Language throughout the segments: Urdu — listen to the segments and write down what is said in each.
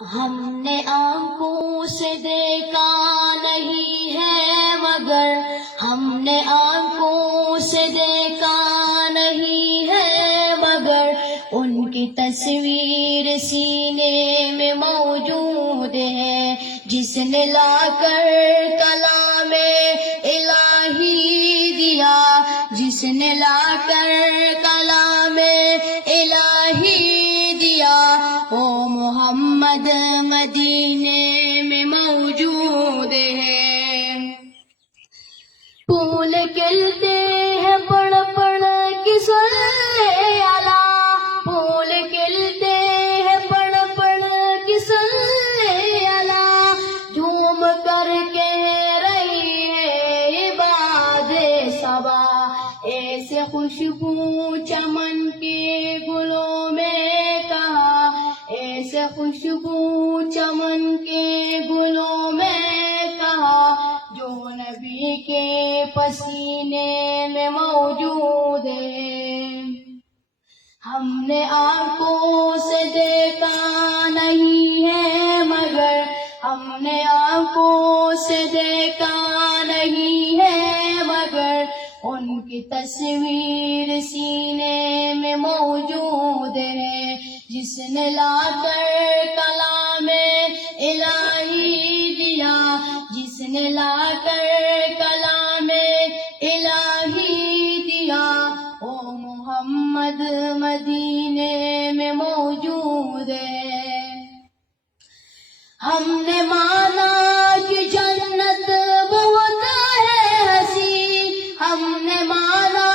ہم نے آنکھوں سے دیکھا نہیں ہے مگر ہم نے آنکھوں سے دیکھا نہیں ہے مگر ان کی تصویر سینے میں موجود ہے، جس نے لا کر کلام الہی دیا، جس نے لا کر کلام الہی دیا، وہ محمد مدینے میں موجود ہے۔ پھول کھلتے ہیں پڑھ پڑھ کے صلی اللہ، پھول کھلتے ہیں پڑھ پڑھ کے صلی اللہ، جھوم کر کہہ رہی ہے باد صبا، ایسے خوشبو چمن کے گلوں میں کہا، ایسے خوشبو چمن کے گلوں میں کہا، جو نبی کے پسینے میں موجود ہے۔ ہم نے آنکھوں سے دیکھا نہیں ہے مگر ہم نے آنکھوں سے دیکھا نہیں ہے مگر ان کی تصویر سینے میں موجود ہے، جس نے لا کر کلام الہی دیا، جس نے لا کر کلام الہی دیا، وہ محمد مدینے میں موجود ہے۔ ہم نے مانا کہ جنت بہت ہے حسین، ہم نے مانا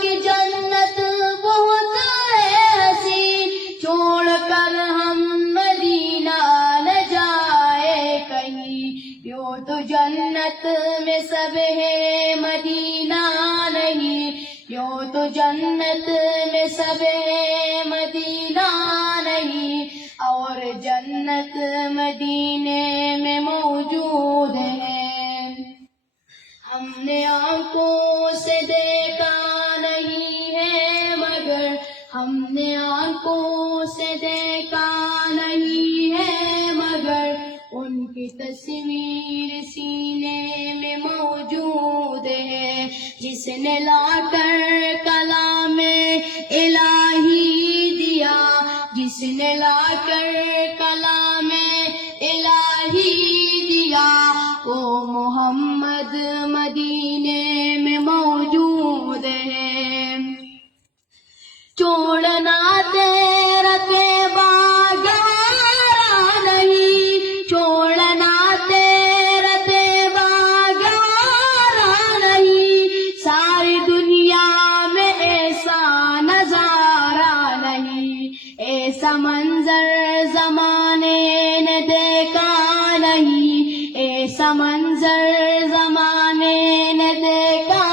کہ جنت بہت ہے حسین، چھوڑ کر ہم مدینہ نہ جائے کہیں، یوں تو جنت میں سب ہے مدینہ نہیں، یوں تو جنت میں سب ہے مدینہ نہیں، اور جنت مدینے میں موجود ہے۔ ہم نے آنکھوں سے دیکھا نہیں ہے مگر ہم نے آنکھوں سے دیکھا نہیں ہے مگر ان کی تصویر سینے میں موجود ہے، جس نے لا کر کلام الہی دیا، جس نے لا کر کلام الہی دیا، وہ محمد مدینے میں موجود ہے۔ چھوڑنا تیرا طیبہ گوارا نہیں، چھوڑنا تیرا طیبہ گوارا نہیں، ساری دنیا میں ایسا نظارہ نہیں، ایسا منظر زمانے نے دیکھا نہیں، ایسا منظر زمانے نے دیکھا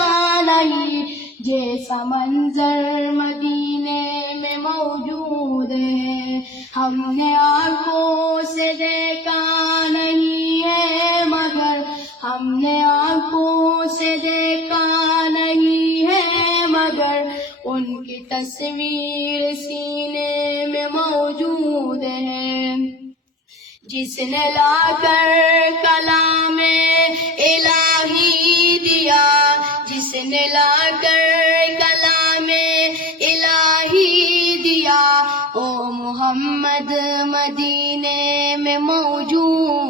نہیں، جیسا منظر مدینے میں موجود ہے۔ ہم نے آنکھوں سے دیکھا نہیں ہے مگر ہم نے آنکھوں سے دیکھا نہیں ہے مگر ان کی تصویر سینے میں موجود ہے، جس نے لا کر کلام الہی دیا، جس نے لا کر کلام الہی دیا، او محمد مدینے میں موجود